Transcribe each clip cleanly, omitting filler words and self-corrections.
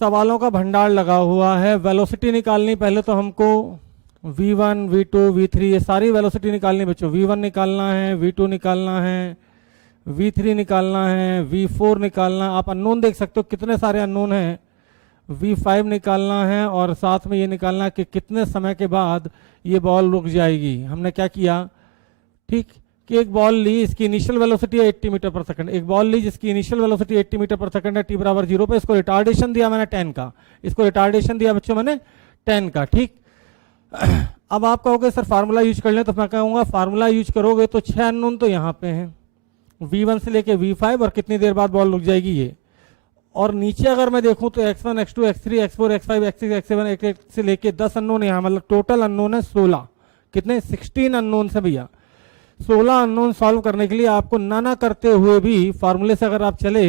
सवालों का भंडार लगा हुआ है। वेलोसिटी निकालनी, पहले तो हमको v1 v2 v3 ये सारी वेलोसिटी निकालनी बच्चों। v1 निकालना है, v2 निकालना है, v3 निकालना है, v4 निकालना है। आप अननोन देख सकते हो कितने सारे अननोन हैं। v5 निकालना है और साथ में ये निकालना है कि कितने समय के बाद ये बॉल रुक जाएगी। हमने क्या किया, ठीक, कि एक बॉल ली, इसकी इनिशियल वेलोसिटी है 80 मीटर पर सेकंड। एक बॉल ली जिसकी इनिशियल वेलोसिटी 80 मीटर पर सेकंड है, t बराबर 0 पे। इसको रिटार्डेशन दिया मैंने 10 का, इसको रिटार्डेशन दिया बच्चों मैंने 10 का, ठीक। अब आप कहोगे सर फार्मूला यूज कर लें, तो मैं कहूँगा फार्मूला यूज करोगे तो 6 अननोन तो यहाँ पे हैं, v1 से लेके v5, और कितनी देर बाद बॉल रुक जाएगी ये। और नीचे अगर मैं देखूं तो x1 x2 x3 x4 x5 x6 x7 x8 से लेके 10 अननोन यहाँ, मतलब टोटल अननोन है 16। कितने, 16 अननोन से भैया। 16 अननोन सॉल्व करने के लिए आपको ना करते हुए भी फार्मूले से अगर आप चले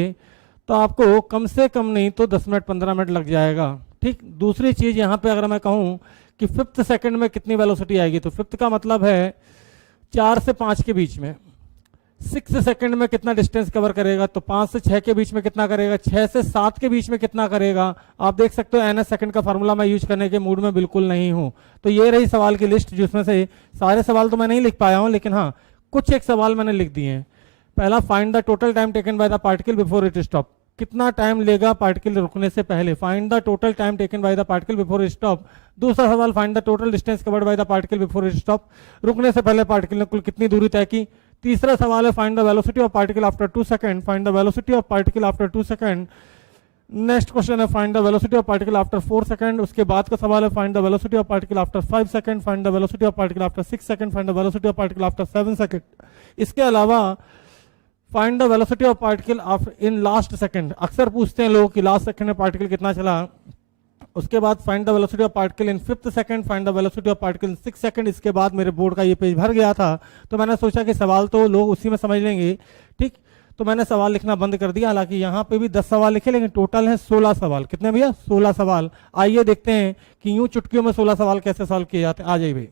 तो आपको कम से कम नहीं तो 10 मिनट 15 मिनट लग जाएगा, ठीक। दूसरी चीज यहाँ पे अगर मैं कहूँ कि 5th सेकंड में कितनी वेलोसिटी आएगी, तो 5th का मतलब है 4 से 5 के बीच में। 6 सेकंड में कितना डिस्टेंस कवर करेगा, तो 5 से 6 के बीच में कितना करेगा, 6 से 7 के बीच में कितना करेगा। आप देख सकते हो ns सेकंड का फार्मूला मैं यूज करने के मूड में बिल्कुल नहीं हूं। तो ये रही सवाल की लिस्ट, जिसमें से सारे सवाल तो मैं नहीं लिख पाया हूं, लेकिन हाँ कुछ एक सवाल मैंने लिख दिए हैं। पहला, find the total time taken by the particle before it stop. कितना टाइम लेगा पार्टिकल रुकने से पहले, find the total time taken by the particle before it stop. दूसरा सवाल, find the total distance covered by the particle before it stop. रुकने से पहले पार्टिकल ने कुल कितनी दूरी तय की। तीसरा सवाल है, find the velocity of particle after 2 second. Find the velocity of particle after 2 second. Next question है, find the velocity of particle after 4 second. उसके बाद का सवाल है, find the velocity of particle after 5 second. Find the velocity of particle after 6 second. Find the velocity of particle after 7 second. इसके अलावा find the velocity of particle after in last second. अक्सर पूछते हैं लोग कि लास्ट सेकंड में particle कितना चला। उसके बाद find the velocity of particle in 5th second. Find the velocity of particle in 6 second. इसके बाद मेरे बोर्ड का ये पेज भर गया था, तो मैंने सोचा कि सवाल तो लोग उसी में समझ लेंगे, ठीक। तो मैंने सवाल लिखना बंद कर दिया। हालांकि यहाँ पे भी 10 सवाल लिखे, लेकिन टोटल है 16 सवाल। कितने भैया, 16 सवाल। आइए देखते हैं कि यूं चुटकियों में 16 सवाल कैसे सॉल्व किए जाते हैं। आ जाइए भाई।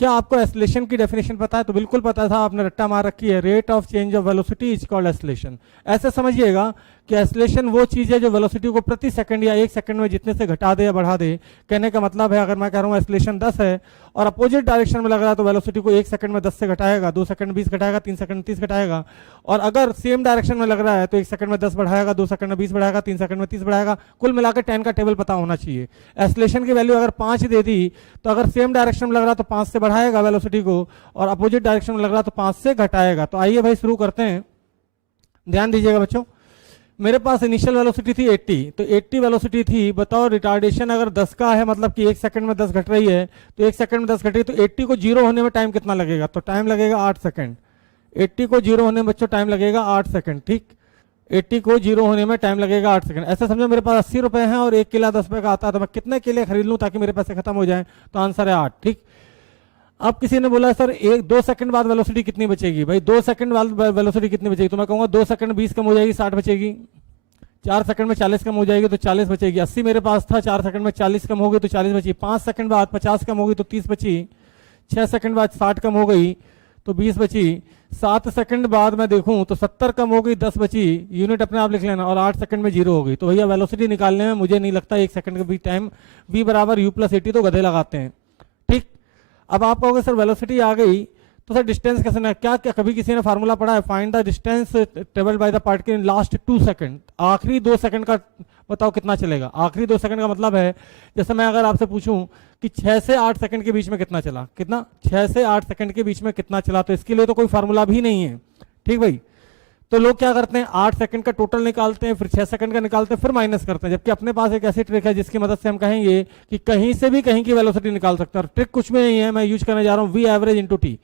क्या आपको एस्लेशन की डेफिनेशन पता है? तो बिल्कुल पता था, आपने रट्टा मार रखी है। Rate of change of velocity is called acceleration. ऐसे समझिएगा कि एस्लेशन वो चीज है जो वेलोसिटी को प्रति सेकंड या 1 सेकंड में जितने से घटा दे या बढ़ा दे। कहने का मतलब है, अगर मैं कह रहा हूँ एस्लेशन 10 है और अपोजिट डायरेक्शन में लग रहा है, तो वेलोसिटी को 1 सेकंड में 10 से घटाएगा, 2 सेकंड 20 घटाएगा, 3 सेकंड 30 घटाएगा। और अगर सेम डायरेक्शन में लग रहा है तो 1 सेकंड में 10 बढ़ाएगा, 2 सेकंड में 20 बढ़ाएगा, 3 सेकंड में 30 बढ़ाएगा। कुल मिलाकर 10 का टेबल पता होना चाहिए। एस्लेशन की वैल्यू अगर 5 दे दी तो अगर सेम डायरेक्शन में लग रहा तो 5 से बढ़ाएगा वेलोसिटी को, और अपोजिट डायरेक्शन में लग रहा तो 5 से घटाएगा। तो आइए भाई शुरू करते हैं। ध्यान दीजिएगा बच्चों, मेरे पास इनिशियल वेलोसिटी थी 80, तो 80 वेलोसिटी थी। बताओ रिटार्डेशन अगर 10 का है, मतलब कि 1 सेकंड में 10 घट रही है, तो 1 सेकंड में 10 घट रही है, तो 80 को 0 होने में टाइम कितना लगेगा? तो टाइम लगेगा 8 सेकंड। 80 को 0 होने में बच्चों टाइम लगेगा 8 सेकंड, ठीक। 80 को 0 होने में टाइम लगेगा 8 सेकंड। ऐसा समझो मेरे पास 80 रुपए हैं और 1 किला 10 रुपए का आता है, तो मैं कितने केले खरीद लूं ताकि मेरे पैसे खत्म हो जाए? तो आंसर है 8, ठीक। अब किसी ने बोला सर 1-2 सेकंड बाद वेलोसिटी कितनी बचेगी? भाई 2 सेकंड बाद वेलोसिटी कितनी बचेगी? तो मैं कहूंगा 2 सेकंड 20 कम हो जाएगी, 60 बचेगी। 4 सेकंड में 40 कम हो जाएगी तो 40 बचेगी। 80 मेरे पास था, 4 सेकंड में 40 कम हो गई तो 40 बची। 5 सेकंड बाद 50 कम हो गई तो 30 बची। 6 सेकंड बाद 60 कम हो गई तो 20 बची। 7 सेकंड बाद मैं देखूं तो 70 कम हो गई, 10 बची। यूनिट अपने आप लिख लेना। और 8 सेकंड में 0 हो गई। तो भैया वेलोसिटी निकालने में मुझे नहीं लगता 1 सेकंड का भी टाइम। v बराबर u + 80 तो गधे लगाते हैं, ठीक। अब आप कहोगे सर वेलोसिटी आ गई तो सर डिस्टेंस कैसे ना, क्या कभी किसी ने फार्मूला पढ़ा है? Find the distance travelled by the particle in last 2 second. आखिरी 2 सेकंड का बताओ कितना चलेगा? आखिरी 2 सेकंड का मतलब है, जैसे मैं अगर आपसे पूछूं कि 6 से 8 सेकंड के बीच में कितना चला, कितना 6 से 8 सेकंड के बीच में कितना चला, तो इसके लिए तो कोई फार्मूला भी नहीं है, ठीक भाई। तो लोग क्या करते हैं, 8 सेकंड का टोटल निकालते हैं, फिर 6 सेकंड का निकालते हैं, फिर माइनस करते हैं। जबकि अपने पास एक ऐसी ट्रिक है जिसकी मदद से हम कहेंगे कि कहीं से भी कहीं की वेलोसिटी निकाल सकते हैं। और ट्रिक कुछ भी नहीं है, मैं यूज करने जा रहा हूँ v average into T.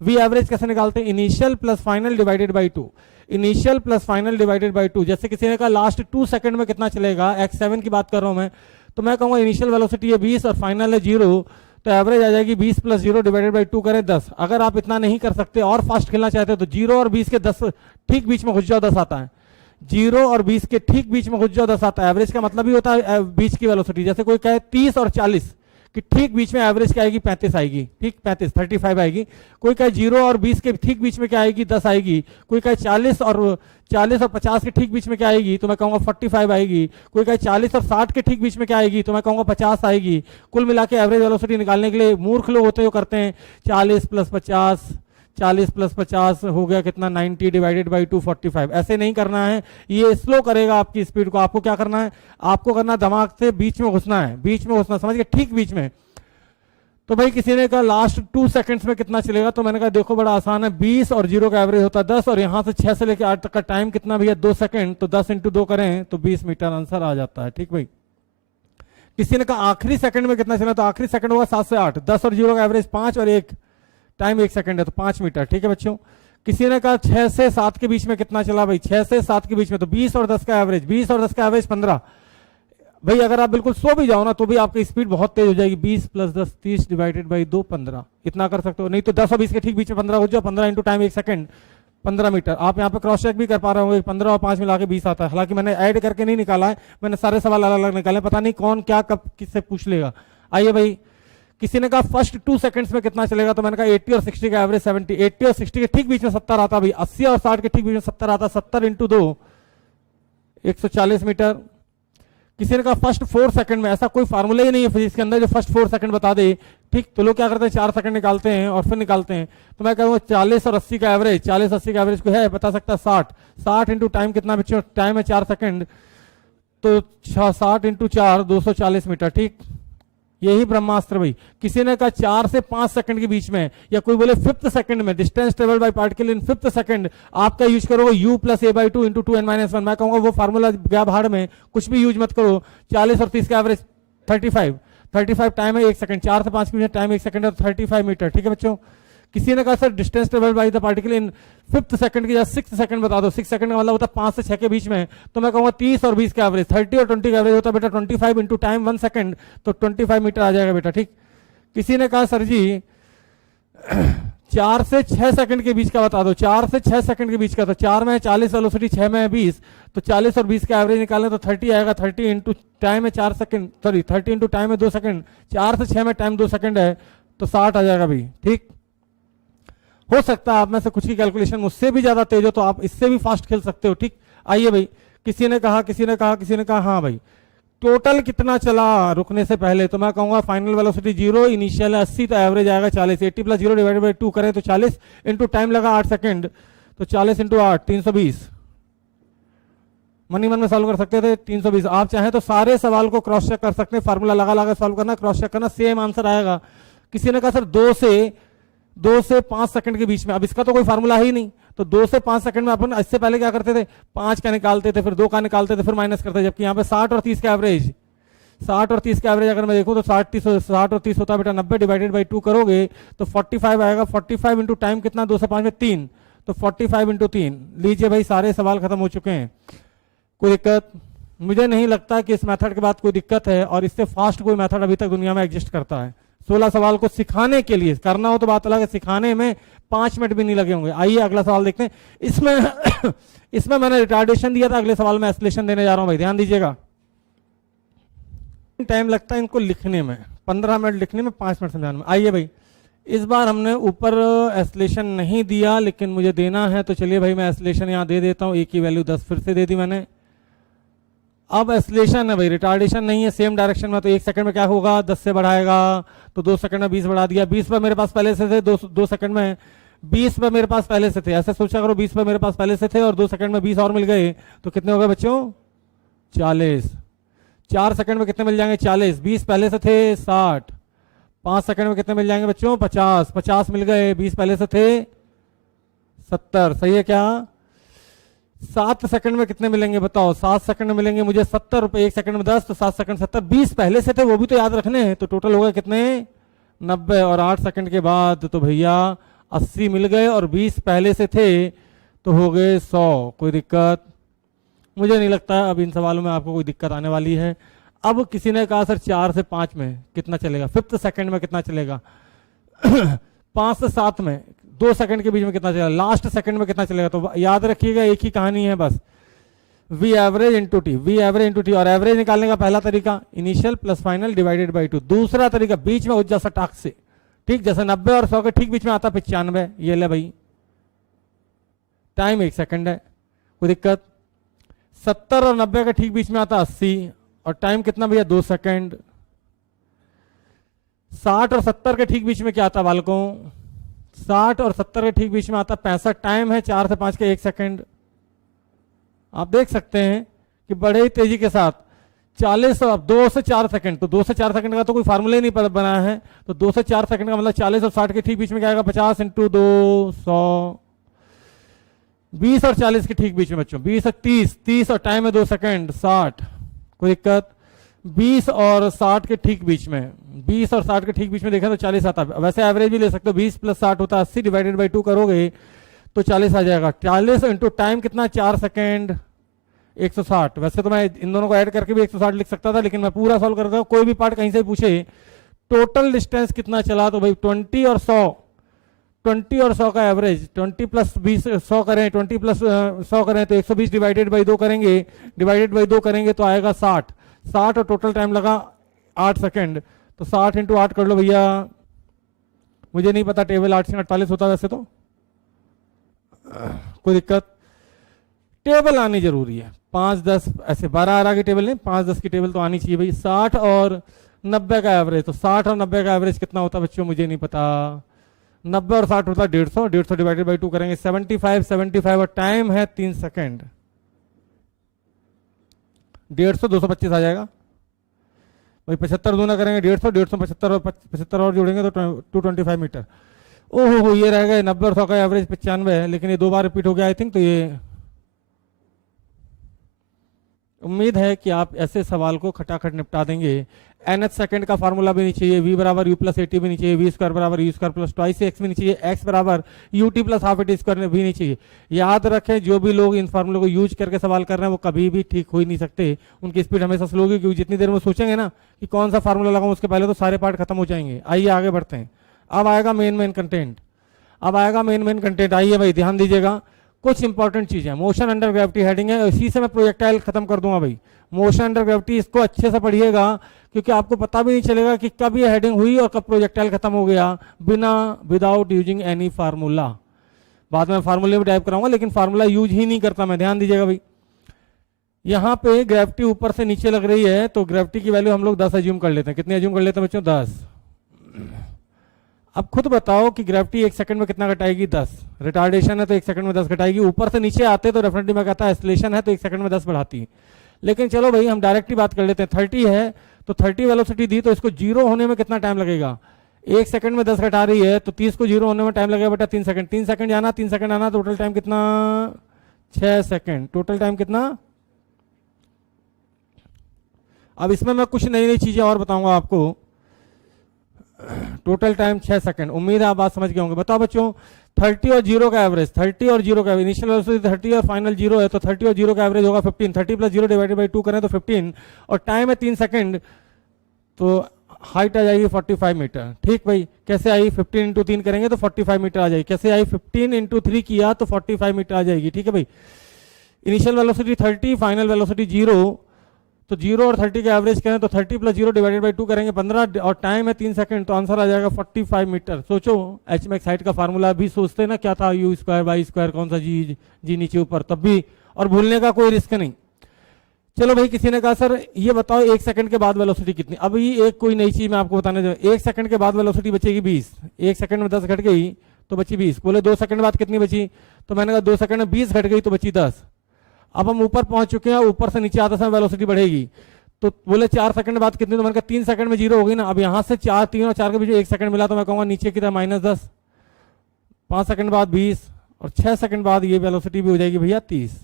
v average कैसे निकालते हैं? Initial plus final divided by 2। Initial plus final divided by 2। जैसे किसी ने कहा लास्ट 2 सेकंड में कितना चलेगा, x7 की बात कर रहा हूं मैं, तो मैं कहूंगा इनिशियल वेलोसिटी है 20 और फाइनल है 0, तो एवरेज आ जाएगी 20 + 0 डिवाइडेड बाई 2 करें 10। अगर आप इतना नहीं कर सकते और फास्ट खेलना चाहते हो तो 0 और 20 के 10 ठीक बीच में घुस जाओ, 10 आता है। 0 और 20 के ठीक बीच में घुस जाओ, 10 आता है। एवरेज का मतलब ही होता है बीच की वेलोसिटी। जैसे कोई कहे 30 और 40, कि ठीक बीच में एवरेज क्या आएगी, 35 आएगी, ठीक 35 35 आएगी। कोई कहे 0 और 20 के ठीक बीच में क्या आएगी, 10 आएगी। कोई कहे 40 और 50 के ठीक बीच में क्या आएगी, तो मैं कहूँगा 45 आएगी। कोई कहे 40 और 60 के ठीक बीच में क्या आएगी, तो मैं कहूँगा 50 आएगी। कुल मिला के एवरेज वेलोसिटी निकालने के लिए मूर्ख लोग होते हैं जो करते हैं 40 + 50, 40 + 50 हो गया कितना, 90 डिवाइडेड बाई 245। ऐसे नहीं करना है, ये स्लो करेगा आपकी स्पीड को। आपको क्या करना है, आपको करना दिमाग से बीच में घुसना है, बीच में घुसना, समझ गए, ठीक बीच में। तो भाई किसी ने कहा लास्ट 2 सेकंड्स में कितना चलेगा, तो मैंने कहा देखो बड़ा आसान है, 20 और 0 का एवरेज होता है 10, और यहां से 6 से लेकर 8 तक का टाइम कितना भैया, 2 सेकंड, तो 10 × 2 करें तो 20 मीटर आंसर आ जाता है। ठीक भाई। किसी ने कहा आखिरी सेकंड में कितना चला, तो आखिरी सेकंड होगा 7 से 8, 10 और 0 का एवरेज 5 और 1 टाइम 1 सेकंड है, तो 5 मीटर। ठीक है बच्चों। किसी ने कहा 6 से 7 के बीच में कितना चला, भाई 6 से 7 के बीच में, तो 20 और 10 का एवरेज, 20 और 10 का एवरेज 15। भाई अगर आप बिल्कुल सो भी जाओ ना तो भी आपकी स्पीड बहुत तेज हो जाएगी, 20 + 10 30 डिवाइडेड बाई 2 15, इतना कर सकते हो। नहीं तो 10 और 20 के ठीक बीच में 15 हो जाओ, 15 × टाइम 1 सेकंड, 15 मीटर। आप यहाँ पे क्रॉस चेक भी कर पा रहे होंगे, 15 और 5 मिला के 20 आता है। हालांकि मैंने ऐड करके नहीं निकाला है, मैंने सारे सवाल अलग अलग निकाले, पता नहीं कौन क्या कब किससे पूछ लेगा। आइए भाई, किसी ने कहा फर्स्ट 2 सेकंड्स में कितना चलेगा, तो मैंने कहा 80 और 60 का एवरेज 70, 80 और 60 के ठीक बीच में 70 आता भाई, 80 और 60 के ठीक बीच में 70 आता, 70 × 2 140 मीटर। किसी ने कहा फर्स्ट 4 सेकंड में, ऐसा कोई फार्मूला ही नहीं है फिजिक्स के अंदर जो फर्स्ट 4 सेकंड बता दे। ठीक, तो लोग क्या करते हैं 4 सेकंड निकालते हैं और फिर निकालते हैं। तो मैं कहूँगा 40 और 80 का एवरेज, 40 80 का एवरेज को है बता सकता है 60, 60 × टाइम कितना बच्चों, टाइम है 4 सेकंड, तो 60 × 4 240 मीटर। ठीक, यही ब्रह्मास्त्र भाई। किसी ने कहा 4 से 5 सेकंड के बीच में, या कोई बोले 5th सेकंड में, distance travel by particle in 5th second, आपका यूज करोगे u + a/2 × 2n - 1। मैं कहूंगा वो फार्मूला गया भाड़ में, कुछ भी यूज मत करो। 40 और 30 का एवरेज 35 टाइम है 1 सेकंड, 4 से 5 के बीच में टाइम 1 सेकंड है, 35 मीटर। ठीक है बच्चों। किसी ने कहा sir distance travel by the particle in 5th second की या 6th सेकंड बता दो। 6 सेकंड का मतलब होता है 5 से 6 के बीच में, तो मैं कहूंगा 30 और 20 का एवरेज, 30 और 20 का एवरेज होता है बेटा 25 × टाइम 1 सेकंड, तो 25 मीटर आ जाएगा बेटा। ठीक। किसी ने कहा सर जी 4 से 6 सेकंड के बीच का बता दो, 4 से 6 सेकंड के बीच का, तो 4 में 40 वेलोसिटी, 6 में 20, तो 40 और 20 का एवरेज निकालें तो 30 आएगा। 30 × टाइम है 4 सेकंड, सॉरी 30 × टाइम है 2 सेकंड, 4 से 6 में टाइम 2 सेकंड है, तो 60 आ जाएगा भाई। ठीक, हो सकता है आप में से कुछ की कैलकुलेशन मुझसे भी ज्यादा तेज हो, तो आप इससे भी फास्ट खेल सकते हो। ठीक, आइए भाई। किसी ने कहा हाँ भाई टोटल कितना चला रुकने से पहले, तो मैं कहूंगा फाइनल वेलोसिटी 0, इनिशियल 80, तो एवरेज आएगा 40। 80 + 0 डिवाइडेड बाई 2 करें तो 40, इंटू टाइम लगा 8 सेकंड, तो 40 × 8 320। मन ही मन में सॉल्व कर सकते थे 320। आप चाहें तो सारे सवाल को क्रॉस चेक कर सकते हैं, फार्मूला लगा सॉल्व करना, क्रॉस चेक करना, सेम आंसर आएगा। किसी ने कहा सर 2 से 5 सेकंड के बीच में, अब इसका तो कोई फार्मूला ही नहीं, तो 2 से 5 सेकंड में अपन इससे पहले क्या करते थे, 5 का निकालते थे, फिर 2 का निकालते थे, फिर माइनस करते थे। जबकि यहाँ पे 60 और 30 का एवरेज, 60 और 30 का एवरेज अगर मैं देखूं तो 60 और 30 होता है बेटा 90 डिवाइडेड बाई 2 करोगे तो 45 आएगा। 45 इंटू टाइम कितना, 2 से 5 में 3, तो 45 इंटू 3। लीजिए भाई सारे सवाल खत्म हो चुके हैं। कोई दिक्कत? मुझे नहीं लगता कि इस मेथड के बाद कोई दिक्कत है, और इससे फास्ट कोई मेथड अभी तक दुनिया में एग्जिस्ट करता है। 16 सवाल को सिखाने के लिए, करना हो तो बात अलग है, सिखाने में 5 मिनट भी नहीं लगे होंगे। आइए अगला सवाल देखते हैं। इसमें मैंने रिटार्डेशन दिया था, अगले सवाल में एस्केलेशन देने जा रहा हूं भाई, ध्यान दीजिएगा। टाइम लगता है इनको लिखने में, 15 मिनट लिखने में, 5 मिनट समझाने में। आइए भाई, इस बार हमने ऊपर एस्केलेशन नहीं दिया, लेकिन मुझे देना है, तो चलिए भाई मैं एस्केलेशन यहाँ दे देता हूँ। ए की वैल्यू 10 फिर से दे दी मैंने। अब एस्केलेशन है भाई, रिटार्डेशन नहीं है, सेम डायरेक्शन में। तो 1 सेकंड में क्या होगा, 10 से बढ़ाएगा, तो 2 सेकंड में 20 बढ़ा दिया। 20 पर मेरे पास पहले से थे, 2 सेकंड में 20 पर मेरे पास पहले से थे, ऐसे सोचा करो, 20 पर मेरे पास पहले से थे और 2 सेकंड में 20 और मिल गए, तो कितने हो गए बच्चों, 40। 4 सेकंड में कितने मिल जाएंगे, 40। 20 पहले से थे, 60। 5 सेकंड में कितने मिल जाएंगे बच्चों, 50। 50 मिल गए, 20 पहले से थे, 70। सही है क्या? 7 सेकंड में कितने मिलेंगे बताओ, 7 सेकंड में मिलेंगे मुझे 70 रुपए। 1 सेकंड में 10, तो 7 सेकंड 70। 20 पहले से थे, वो भी तो याद रखने हैं, तो टोटल हो गए कितने, 90। और 8 सेकंड के बाद तो भैया 80 मिल गए, और 20 पहले से थे तो हो गए 100। कोई दिक्कत? मुझे नहीं लगता अब इन सवालों में आपको कोई दिक्कत आने वाली है। अब किसी ने कहा सर 4 से 5 में कितना चलेगा, 5th सेकंड में कितना चलेगा, 5 से 7 में 2 सेकंड के बीच में कितना चलेगा, लास्ट सेकंड में कितना चलेगा। तो याद रखिएगा एक ही कहानी है बस, v average into t, v average into t. और एवरेज निकालने का पहला तरीका initial plus final divided by 2। दूसरा तरीका बीच में जैसा टाक से, ठीक, जैसे 90 और 100 के ठीक बीच में आता 95, ये ले भाई, टाइम 1 सेकंड है, कोई दिक्कत। 70 और 90 के ठीक बीच में आता 80 और टाइम कितना भैया 2 सेकंड। 60 और 70 के ठीक बीच में क्या आता बालकों, 60 और 70 के ठीक बीच में आता 65, टाइम है 4 से 5 के 1 सेकंड। आप देख सकते हैं कि बड़े ही तेजी के साथ 40 और 2 से 4 सेकंड, तो 2 से 4 सेकंड का तो कोई फार्मूला ही नहीं बना है, तो 2 से 4 सेकंड का मतलब 40 और 60 के ठीक बीच में क्या आएगा 50 इंटू 2 100। 20 और 40 के ठीक बीच में बच्चों 20 और 30, 30 और टाइम है 2 सेकंड 60, कोई दिक्कत। 20 और 60 के ठीक बीच में, 20 और 60 के ठीक बीच में देखें तो 40 आता है। वैसे एवरेज भी ले सकते हो, 20 प्लस 60 होता है 80 डिवाइडेड बाई 2 करोगे तो 40 आ जाएगा। 40 इंटू टाइम कितना 4 सेकेंड 160। वैसे तो मैं इन दोनों को ऐड करके भी 160 लिख सकता था, लेकिन मैं पूरा सॉल्व करता हूँ। कोई भी पार्ट कहीं से पूछे टोटल डिस्टेंस कितना चला तो भाई 20 और 100, 20 और 100 का एवरेज, 20 प्लस 20 100 करें, 20 प्लस 100 करें तो 120 डिवाइडेड बाई 2 करेंगे, डिवाइडेड बाई 2 करेंगे तो आएगा 60, 60 और टोटल टाइम लगा 8 सेकंड। तो 60 इंटू 8 कर लो भैया, मुझे नहीं पता टेबल 8 से 48 होता वैसे तो, कोई दिक्कत। टेबल आनी जरूरी है, 5 10 ऐसे 12 12 की टेबल नहीं, 5 10 की टेबल तो आनी चाहिए भाई। 60 और 90 का एवरेज, तो 60 और 90 का एवरेज कितना होता बच्चों मुझे नहीं पता। 90 और 60 होता 150, 150 डिवाइडेड बाई 2 करेंगे 75, 75 और टाइम है 3 सेकंड। 150 225 आ जाएगा भाई। 75 दूना करेंगे 150, 150 75 और 75 और जोड़ेंगे तो 225 मीटर। ओहो ये रह गए 90 और 100 का एवरेज 95 है, लेकिन ये 2 बार रिपीट हो गया आई थिंक। तो ये उम्मीद है कि आप ऐसे सवाल को खटाखट निपटा देंगे। nth सेकंड का फार्मूला भी नहीं चाहिए, v बराबर u प्लस एटी भी नहीं चाहिए, वी स्क्वायर बराबर you square plus twice x भी नहीं चाहिए, x बराबर U T plus half eighty square भी नहीं चाहिए। याद रखें जो भी लोग इन फार्मूले को यूज करके सवाल कर रहे हैं वो कभी भी ठीक हो ही नहीं सकते, उनकी स्पीड हमेशा स्लो होगी, क्योंकि जितनी देर में सोचेंगे ना कि कौन सा फार्मूला लगाऊं उसके पहले तो सारे पार्ट खत्म हो जाएंगे। आइए आगे बढ़ते हैं। अब आएगा मेन कंटेंट, अब आएगा मेन कंटेंट। आइए भाई ध्यान दीजिएगा, कुछ इंपॉर्टेंट चीजें। मोशन अंडर ग्रेविटी हेडिंग है, इसी से मैं प्रोजेक्टाइल खत्म कर दूंगा भाई। मोशन अंडर ग्रेविटी, इसको अच्छे से पढ़िएगा क्योंकि आपको पता भी नहीं चलेगा कि कब ये हेडिंग हुई और कब प्रोजेक्टाइल खत्म हो गया, बिना विदाउट यूजिंग एनी फार्मूला। बाद में फार्मूले में टाइप कराऊंगा, लेकिन फार्मूला यूज ही नहीं करता मैं, ध्यान दीजिएगा भाई। यहाँ पे ग्रेविटी ऊपर से नीचे लग रही है तो ग्रेविटी की वैल्यू हम लोग 10 एज्यूम कर लेते हैं। कितने एज्यूम कर लेते हैं बच्चों 10। अब खुद बताओ कि ग्रेविटी 1 सेकंड में कितना घटाएगी 10। रिटार्डेशन है तो 1 सेकंड में 10 घटाएगी। ऊपर से नीचे आते तो डेफिनेटली मैं कहता है एक्सेलरेशन है तो 1 सेकंड में 10 बढ़ाती। लेकिन चलो भाई हम डायरेक्ट ही बात कर लेते हैं। 30 है तो 30 वेलोसिटी दी तो इसको जीरो होने में कितना टाइम लगेगा। 1 सेकंड में 10 घटा रही है तो 30 को जीरो होने में टाइम लगेगा बेटा 3 सेकंड। 3 सेकंड जाना 3 सेकंड आना, टोटल टाइम कितना 6 सेकंड। टोटल टाइम कितना। अब इसमें मैं कुछ नई नई चीजें और बताऊंगा आपको। Total time 6 second. उम्मीद है आप बात समझ गए होंगे। बताओ बच्चों 30 और 0 का एवरेज, 30 और 0 का इनिशियल वेलोसिटी 30 और फाइनल 0 है तो 30 और 0 का एवरेज होगा 15। 30 प्लस 0 डिवाइडेड बाई 2 करें तो 15 और टाइम है 3 सेकंड तो हाइट आ जाएगी 45 मीटर। ठीक भाई, कैसे आई 15 इंटू 3 करेंगे तो 45 मीटर आ जाएगी। कैसे आई 15 इंटू 3 किया तो 45 मीटर आ जाएगी। ठीक है भाई, इनिशियल वेलोसिटी 30, फाइनल वेलोसिटी 0, तो 0 और 30 का एवरेज करें तो 30 प्लस 0 डिवाइडेड बाई 2 करेंगे 15 और टाइम है 3 सेकंड तो आंसर आ जाएगा 45 मीटर। सोचो एच मैक्स हाइट का फार्मूला भी सोचते ना क्या था, यू स्क्वायर बाई स्क्वायर, कौन सा जी नीचे ऊपर, तब भी, और भूलने का कोई रिस्क नहीं। चलो भाई, किसी ने कहा सर ये बताओ 1 सेकंड के बाद वेलोसिटी कितनी। अभी एक कोई नई चीज मैं आपको बताने जा रहा हूं। 1 सेकंड के बाद वेलोसिटी बचेगी 20। 1 सेकंड में 10 घट गई तो बची 20। बोले 2 सेकंड बाद कितनी बची, तो मैंने कहा 2 सेकंड में 20 घट गई तो बची 10। अब हम ऊपर पहुंच चुके हैं, ऊपर से नीचे आते समय वेलोसिटी बढ़ेगी तो बोले 4 सेकंड बाद कितनी, तो मैंने कहा 3 सेकंड में 0 होगी ना। अब यहां से 4, 3 और 4 के बीच 1 सेकंड मिला तो मैं कहूंगा नीचे की तरह -10। 5 सेकंड बाद 20 और 6 सेकंड बाद ये वेलोसिटी भी हो जाएगी भैया 30।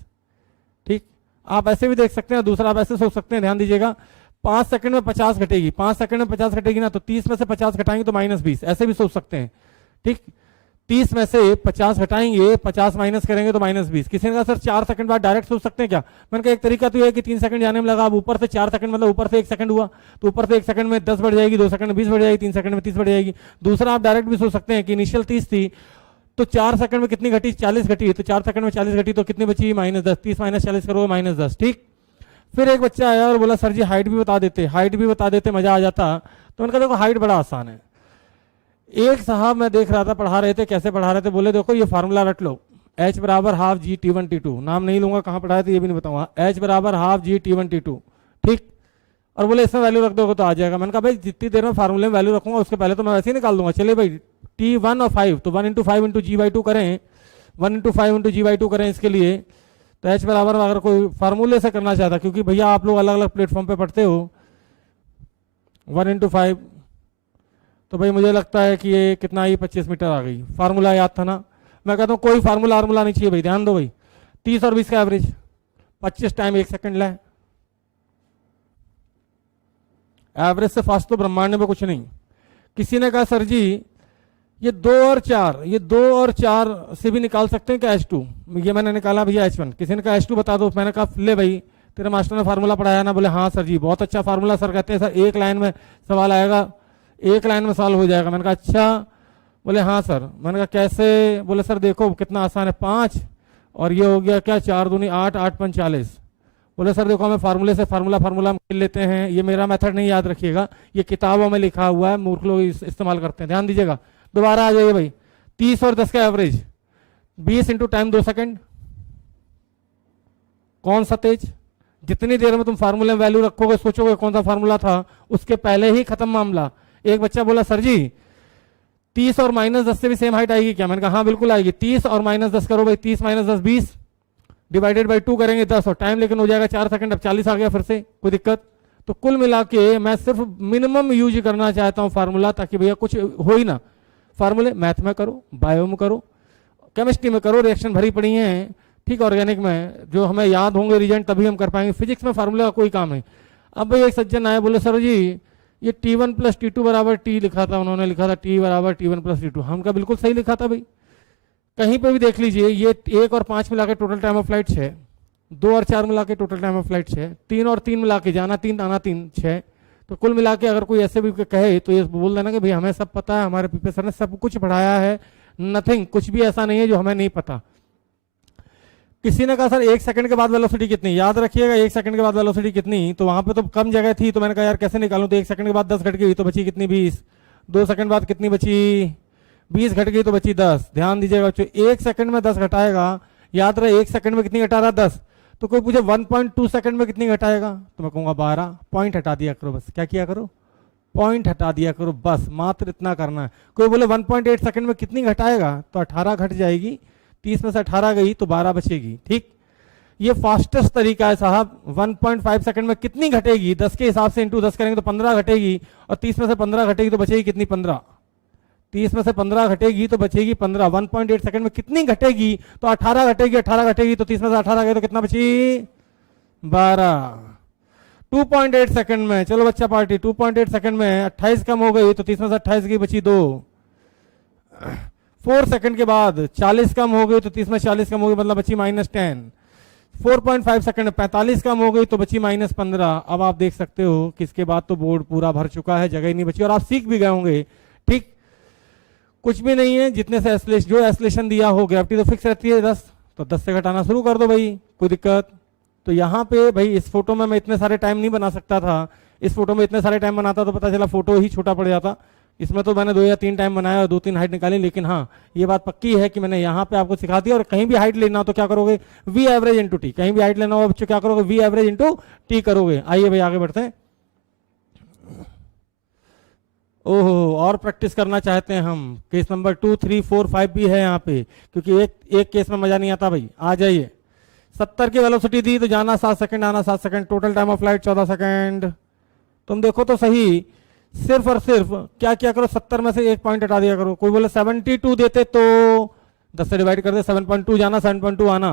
ठीक, आप ऐसे भी देख सकते हैं, दूसरा आप ऐसे सोच सकते हैं। ध्यान दीजिएगा 5 सेकंड में 50 घटेगी, 5 सेकंड में 50 घटेगी ना तो 30 में से 50 घटाएंगे तो -20, ऐसे भी सोच सकते हैं। ठीक, 30 में से 50 घटाएंगे, 50 माइनस करेंगे तो -20। किसी ने कहा सर 4 सेकंड बाद डायरेक्ट सोच सकते हैं क्या। मैंने कहा एक तरीका तो ये है कि 3 सेकंड जाने में लगा, अब ऊपर से 4 सेकंड मतलब ऊपर से 1 सेकंड हुआ तो ऊपर से 1 सेकंड में 10 बढ़ जाएगी, 2 सेकंड में 20 बढ़ जाएगी, 3 सेकंड में 30 बढ़ जाएगी। दूसरा आप डायरेक्ट भी सोच सकते हैं कि इनिशियल 30 थी, तो 4 सेकंड में कितनी घटी, 40 घटी, तो 4 सेकंड में 40 घटी तो कितनी बची, -10, 30 - 40 करोगे -10, ठीक। फिर एक बच्चा आया और बोला सर जी हाइट भी बता देते, हाइट भी बता देते, मजा आ जाता। तो मैंने कहा देखो हाइट बड़ा आसान है। एक साहब मैं देख रहा था पढ़ा रहे थे, कैसे पढ़ा रहे थे, बोले देखो ये फार्मूला रट लो, H बराबर हाफ जी T1 T2, नाम नहीं लूंगा कहाँ पढ़ाया था ये भी नहीं बताऊंगा, H बराबर हाफ जी T1 T2, ठीक। और बोले इसमें वैल्यू रख दोगे तो आ जाएगा। मैंने कहा भाई जितनी देर में फार्मूले में वैल्यू रखूंगा उसके पहले तो मैं वैसे ही निकाल दूंगा। चलिए भाई T1 और 5 तो 1 × 5 × G/2 करें, 1 × 5 × G/2 करें इसके लिए, तो H बराबर अगर कोई फार्मूले से करना चाहता, क्योंकि भैया आप लोग अलग अलग प्लेटफॉर्म पे पढ़ते हो, 1 × 5 तो भाई मुझे लगता है कि ये कितना ही 25 मीटर आ गई। फार्मूला याद था ना। मैं कहता हूँ कोई फार्मूला नहीं चाहिए भाई, ध्यान दो भाई, 30 और 20 का एवरेज, 25 टाइम 1 सेकंड लाए। एवरेज से फास्ट तो ब्रह्मांड में कुछ नहीं। किसी ने कहा सर जी ये 2 और 4 से भी निकाल सकते हैं क्या H2, ये मैंने निकाला भैया H1। किसी ने कहा H2 बता दो, मैंने कहा ले भाई तेरे मास्टर ने फार्मूला पढ़ाया ना, बोले हाँ सर जी बहुत अच्छा फार्मूला सर, कहते हैं सर एक लाइन में सवाल आएगा, एक लाइन में सवाल हो जाएगा। मैंने कहा अच्छा, बोले हाँ सर। मैंने कहा कैसे, बोले सर देखो कितना आसान है, 5 और ये हो गया क्या 4 दूनी 8, 8 × 5 = 40। बोले सर देखो हमें फार्मूले से फार्मूला खेल लेते हैं, ये मेरा मेथड नहीं याद रखिएगा, ये किताबों में लिखा हुआ है, मूर्ख लोग इस्तेमाल करते हैं, ध्यान दीजिएगा। दोबारा आ जाइए भाई, 30 और 10 का एवरेज, 20 × टाइम 2 सेकंड, कौन सा तेज, जितनी देर में तुम फार्मूले में वैल्यू रखोगे, सोचोगे कौन सा फार्मूला था, उसके पहले ही खत्म मामला। एक बच्चा बोला सर जी 30 और -10 से भी सेम हाइट आएगी क्या, मैंने कहा हाँ बिल्कुल आएगी। 30 और -10 करो भाई, 30 - 10 20, डिवाइडेड बाई 2 करेंगे 10, और टाइम लेकिन हो जाएगा 4 सेकंड, अब 40 आ गया फिर से, कोई दिक्कत। तो कुल मिला के मैं सिर्फ मिनिमम यूज करना चाहता हूं फार्मूला, ताकि भैया कुछ हो ही ना। फार्मूले मैथ में करो, बायो में करो, केमिस्ट्री में करो, रिएक्शन भरी पड़ी है, ठीक, ऑर्गेनिक में जो हमें याद होंगे रीजेंट तभी हम कर पाएंगे। फिजिक्स में फार्मूले का कोई काम नहीं। अब भाई एक सज्जन आए, बोले सर जी ये T1 + T2 बराबर T लिखा था, उन्होंने लिखा था T बराबर T1 + T2, हम का बिल्कुल सही लिखा था भाई, कहीं पे भी देख लीजिए। ये 1 और 5 मिला के टोटल टाइम ऑफ फ्लाइट 6, 2 और 4 मिला के टोटल टाइम ऑफ फ्लाइट 6, 3 और 3 मिला के जाना 3 आना 3 6, तो कुल मिला के अगर कोई ऐसे भी कहे तो ये बोल देना कि भाई हमें सब पता है, हमारे प्रोफेसर ने सब कुछ पढ़ाया है, नथिंग, कुछ भी ऐसा नहीं है जो हमें नहीं पता। किसी ने कहा सर 1 सेकंड के बाद वेलोसिटी कितनी, याद रखिएगा 1 सेकंड के बाद वेलोसिटी कितनी, तो वहां पे तो कम जगह थी, तो मैंने कहा यार कैसे निकालूं, तो 1 सेकंड के बाद 10 घट गई तो बची कितनी 20, 2 सेकंड बाद कितनी बची 20 घट गई तो बची 10। ध्यान दीजिएगा बच्चों, 1 सेकंड में 10 घटाएगा, याद रहे 1 सेकंड में कितनी घटा रहा 10, तो कोई पूछे 1.2 सेकंड में कितनी घटाएगा, तो मैं कहूंगा 12, पॉइंट हटा दिया करो, बस क्या किया करो, पॉइंट हटा दिया करो, बस मात्र इतना करना है। कोई बोले 1.8 सेकंड में कितनी घटाएगा, तो 18 घट जाएगी, 30 में से 18 गई तो 12 बचेगी, ठीक। ये फास्टेस्ट तरीका है साहब। 1.5 सेकंड में कितनी घटेगी, 10 के हिसाब से इंटू 10 करेंगे तो 15 घटेगी, और 30 में से 15 घटेगी तो बचेगी कितनी 15, 30 में से 15 घटेगी तो बचेगी 15। 1.8 सेकंड में कितनी घटेगी, तो 18 घटेगी, 18 घटेगी तो 30 में से 18 गए तो कितना बची 12। 2.8 सेकंड में, चलो बच्चा पार्टी, 2.8 सेकंड में 28 कम हो गई तो 30 में से 28 गई, बची 2। 4 सेकंड के बाद 40 कम हो गई तो 30 में 40 कम हो गई, मतलब बची -10। 4.5 सेकंड में 45 कम हो गई तो बची -15। अब आप देख सकते हो कि इसके बाद तो बोर्ड पूरा भर चुका है, जगह ही नहीं बची, और आप सीख भी गए होंगे, ठीक। कुछ भी नहीं है, जितने से जो एस्लेशन दिया हो, ग्रेविटी तो फिक्स रहती है 10, तो 10 से घटाना शुरू कर दो भाई, कोई दिक्कत। तो यहाँ पे भाई इस फोटो में मैं इतने सारे टाइम नहीं बना सकता था, इस फोटो में इतने सारे टाइम बनाता तो पता चला फोटो ही छोटा पड़ जाता। इसमें तो मैंने 2 या 3 टाइम बनाया और 2-3 हाइट निकाली, लेकिन हाँ ये बात पक्की है कि मैंने यहाँ पे आपको सिखा दिया। और कहीं भी हाइट लेना हो तो क्या करोगे, V एवरेज इंटू टी, कहीं भी हाइट लेना हो बच्चों क्या करोगे, V एवरेज इंटू टी करोगे। आइए भाई आगे बढ़ते हैं। ओहो, और प्रैक्टिस करना चाहते हैं हम, केस नंबर 2, 3, 4, 5 भी है यहाँ पे, क्योंकि एक केस में मजा नहीं आता भाई। आ जाइए, 70 की वेलोसिटी दी तो जाना 7 सेकंड, आना 7 second, total time of flight 14 second. तुम देखो तो सही, सिर्फ और सिर्फ क्या क्या करो, 70 में से 1 पॉइंट हटा दिया करो। कोई बोले 72 देते तो 10 से डिवाइड कर दे, 7.2 जाना 7.2 आना,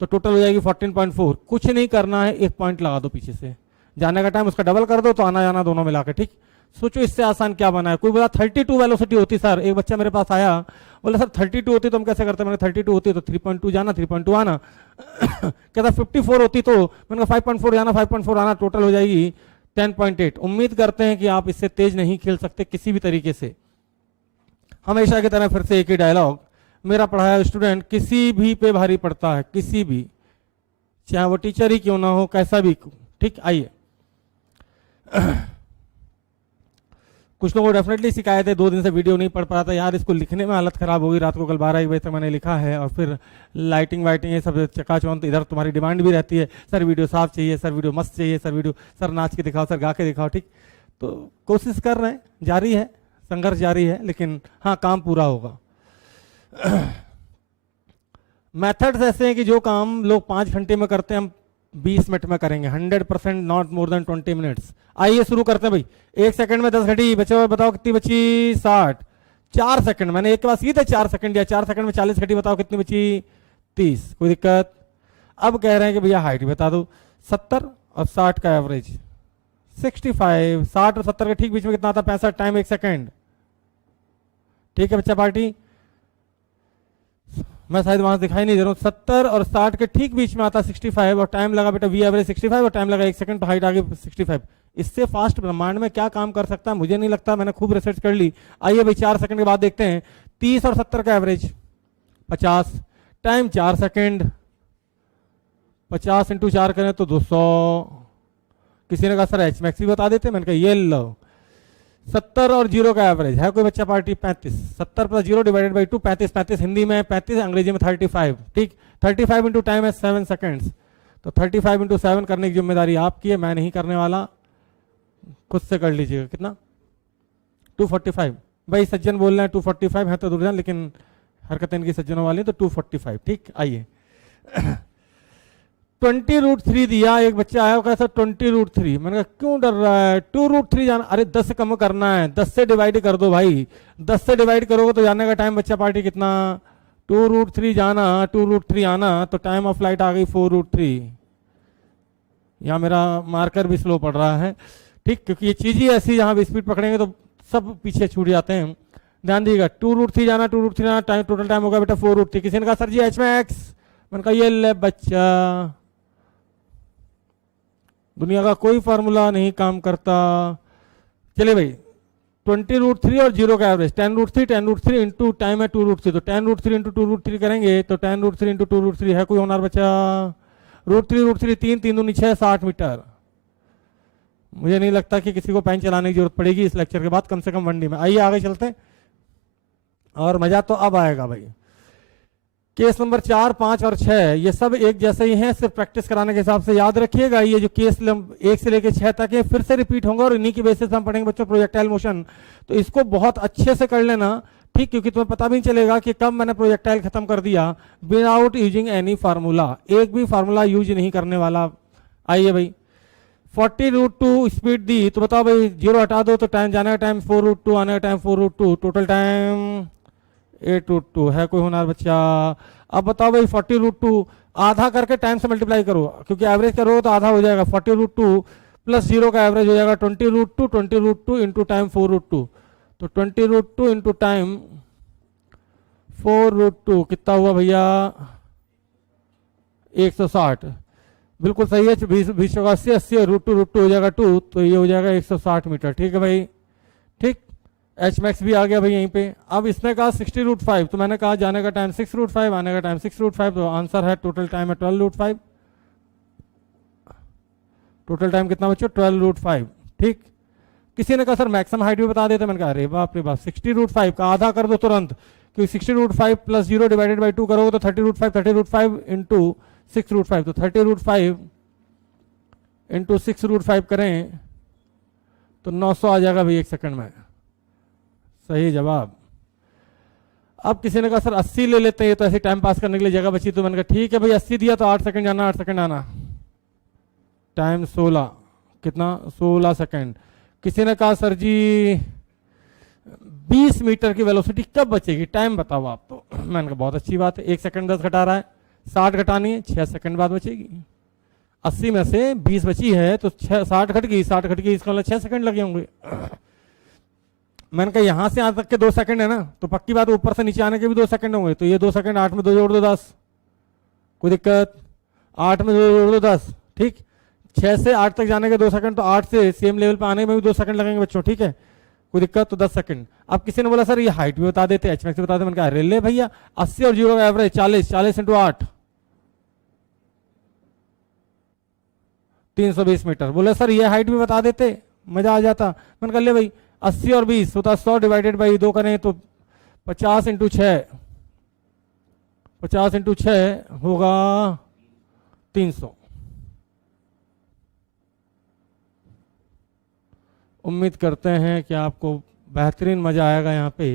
तो टोटल हो जाएगी 14.4। कुछ नहीं करना है, 1 पॉइंट लगा दो पीछे से, जाने का टाइम उसका डबल कर दो तो आना जाना दोनों मिला के, ठीक। सोचो इससे आसान क्या बना है। कोई बोला 32 वेलोसिटी होती सर, एक बच्चा मेरे पास आया बोला सर 32 होती तो हम कैसे करते, मैंने 32 होती तो 3.2 जाना 3.2 आना कहता 54 होती तो मैंने कहा 5.4 जाना 5.4 आना, टोटल हो जाएगी 10.8। उम्मीद करते हैं कि आप इससे तेज नहीं खेल सकते किसी भी तरीके से। हमेशा की तरह फिर से एक ही डायलॉग, मेरा पढ़ाया स्टूडेंट किसी भी पे भारी पड़ता है, किसी भी, चाहे वो टीचर ही क्यों ना हो, कैसा भी। ठीक, आइए कुछ लोगों को डेफिनेटली शिकायत है 2 दिन से वीडियो नहीं पढ़ पा रहा था यार, इसको लिखने में हालत खराब होगी, रात को कल 12-1 बजे तक मैंने लिखा है, और फिर लाइटिंग वाइटिंग ये सब चकाचौंध, इधर तुम्हारी डिमांड भी रहती है, सर वीडियो साफ चाहिए, सर वीडियो मस्त चाहिए, सर वीडियो, सर नाच के दिखाओ, सर गा के दिखाओ। ठीक, तो कोशिश कर रहे हैं, जारी है, संघर्ष जारी है, लेकिन हाँ काम पूरा होगा। मेथड्स ऐसे हैं कि जो काम लोग 5 घंटे में करते हैं हम 20 मिनट में करेंगे, 100%, नॉट मोर देन 20 मिनट्स। आइए शुरू करते हैं भाई। 1 सेकंड में 10 घड़ी बचे, बताओ कितनी बची? 60। 4 सेकंड, मैंने एक के बाद सीधे 4 सेकंड दिया, 4 सेकंड में 40 घड़ी, बताओ कितनी बची? 30। कोई दिक्कत? अब कह रहे हैं कि भैया हाइट बता दो। 70 और 60 का एवरेज 65। 60 और 70 के ठीक बीच में कितना आता? 65। Time 1 second. ठीक है बच्चा पार्टी, मैं शायद वहां दिखाई नहीं दे रहा हूँ। 70 और 60 के ठीक बीच में आता 65, और टाइम लगा बेटा वी एवरेज 65, और टाइम लगा 1 सेकंड, तो हाइट आ गई 65। इससे फास्ट ब्रह्मांड में क्या काम कर सकता है मुझे नहीं लगता, मैंने खूब रिसर्च कर ली। आइए भाई 4 सेकंड के बाद देखते हैं। 30 और 70 का एवरेज 50, टाइम 4 सेकंड, 50 × 4 करें तो 200। किसी ने कहा सर एच मैक्स भी बता देते, मैंने कहा ये लो। 70 और 0 का एवरेज है कोई बच्चा पार्टी? 35। 70 + 0 / 2 35। 35 हिंदी में 35, अंग्रेजी में 35। ठीक, 35 × टाइम है 7 सेकंड्स, तो 35 × 7 करने की जिम्मेदारी आपकी है, मैं नहीं करने वाला, खुद से कर लीजिएगा। कितना? 245। भाई सज्जन बोल रहे हैं 245 है तो दुर्जन, लेकिन हरकतें इनकी सज्जनों वाली, तो 245। ठीक, आइए 20√3 दिया। एक बच्चा आया कहता 20√3, मैंने कहा क्यों डर रहा है? 2√3 जाना, अरे 10 से कम करना है, 10 से डिवाइड कर दो भाई। 10 से डिवाइड करोगे तो जाने का टाइम बच्चा पार्टी कितना? 2√3 जाना, 2√3 आना, तो टाइम ऑफ फ्लाइट आ गई 4√3। यहाँ मेरा मार्कर भी स्लो पड़ रहा है। ठीक, क्योंकि ये चीज ही ऐसी, जहाँ भी स्पीड पकड़ेंगे तो सब पीछे छूट जाते हैं। ध्यान दीजिएगा, 2√3 जाना, 2√3 आना, टाइम टोटल टाइम होगा बेटा 4√3। किसी ने कहा सर जी एच मैक्स, मैंने कहा ये ले बच्चा, दुनिया का कोई फार्मूला नहीं काम करता। चलिए भाई 20√3 और 0 का एवरेज 10√3, 10√3 इंटू टाइम है 2√3, तो 10√3 इंटू 2√3 करेंगे तो 10√3 इंटू 2√3 है कोई होनार बच्चा? √3 3 3 दूनी 6, 60 मीटर। मुझे नहीं लगता कि किसी को पेन चलाने की जरूरत पड़ेगी इस लेक्चर के बाद, कम से कम 1D में। आइए आगे चलते हैं, और मजा तो अब आएगा भाई। केस नंबर 4, 5 और 6 ये सब एक जैसे ही हैं, सिर्फ प्रैक्टिस कराने के हिसाब से याद रखिएगा। ये जो केस 1 से लेकर 6 तक है फिर से रिपीट होंगे, और इन्हीं की बेसिस पे हम पढ़ेंगे बच्चों प्रोजेक्टाइल मोशन। तो इसको बहुत अच्छे से कर लेना, ठीक, क्योंकि तुम्हें पता भी नहीं चलेगा कि कब मैंने प्रोजेक्टाइल खत्म कर दिया विदाउट यूजिंग एनी फार्मूला। एक भी फार्मूला यूज नहीं करने वाला। आइए भाई 40√2 स्पीड दी, तो बताओ भाई 0 हटा दो तो टाइम, जाने का टाइम 4√2, आने का टाइम 4√2, टोटल टाइम 8√2 है कोई होनार बच्चा? अब बताओ भाई 40√2 आधा करके टाइम से मल्टीप्लाई करो, क्योंकि एवरेज करो तो आधा हो जाएगा। 40√2 + 0 का एवरेज हो जाएगा 20√2, 20√2 इंटू टाइम 4√2, तो 20√2 इंटू टाइम 4√2 कितना हुआ भैया? 160। बिल्कुल सही है, 20 का 80, 80 √2 हो जाएगा 2, तो ये हो जाएगा 160 मीटर। ठीक है भाई, ठीक, एच मैक्स भी आ गया भाई यहीं पे। अब इसने कहा 60√5, तो मैंने कहा जाने का टाइम 6√5, आने का टाइम 6√5, तो आंसर है टोटल टाइम है 12√5। टोटल टाइम कितना बच्चों? 12√5। ठीक, किसी ने कहा सर मैक्सिमम हाइट भी बता देते, मैंने कहा अरे बाप रे बाप, 60√5 का आधा कर दो तुरंत, क्योंकि 60√5 + 0 / 2 करोगे तो 30√5, 30√5 इंटू 6√5, तो 30√5 इंटू 6√5 करें तो 900 आ जाएगा भाई 1 सेकंड में। सही जवाब। अब किसी ने कहा सर 80 ले लेते हैं, तो ऐसे टाइम पास करने के लिए जगह बची, तो मैंने कहा ठीक है भाई 80 दिया तो 8 सेकंड जाना, 8 सेकंड आना, टाइम 16, कितना? 16 सेकंड। किसी ने कहा सर जी 20 मीटर की वेलोसिटी कब बचेगी, टाइम बताओ आप। तो मैंने कहा बहुत अच्छी बात है, 1 सेकंड 10 घटा रहा है, 60 घटानी है, 6 सेकंड बाद बचेगी। 80 में से 20 बची है तो 60 घट गई, 60 घट गई, इसका मतलब 6 सेकंड लगे होंगे। मैंने कहा यहां से यहां तक के 2 सेकंड है ना, तो पक्की बात ऊपर से नीचे आने के भी 2 सेकंड होंगे, तो ये 2 सेकंड 8 में 2 जोड़ दो 10, कोई दिक्कत? 8 में 2 जोड़ दो 10। ठीक, 6 से 8 तक जाने के 2 सेकंड, तो 8 से सेम लेवल पे आने में भी 2 सेकंड लगेंगे बच्चों। ठीक है, कोई दिक्कत? तो 10 सेकंड। अब किसी ने बोला सर ये हाइट भी बता देते, एच मैक्स बता देते, मैंने कहा अरे ले भैया 80 और 0 का एवरेज 40, 40 इंटू 8 320 मीटर। बोले सर ये हाइट भी बता देते, मजा आ जाता। मैंने कहा ले भाई 80 और 20 होता 100 डिवाइडेड बाई 2 करें तो 50 इंटू 6, 50 इंटू 6 होगा 300। उम्मीद करते हैं कि आपको बेहतरीन मजा आएगा यहाँ पे।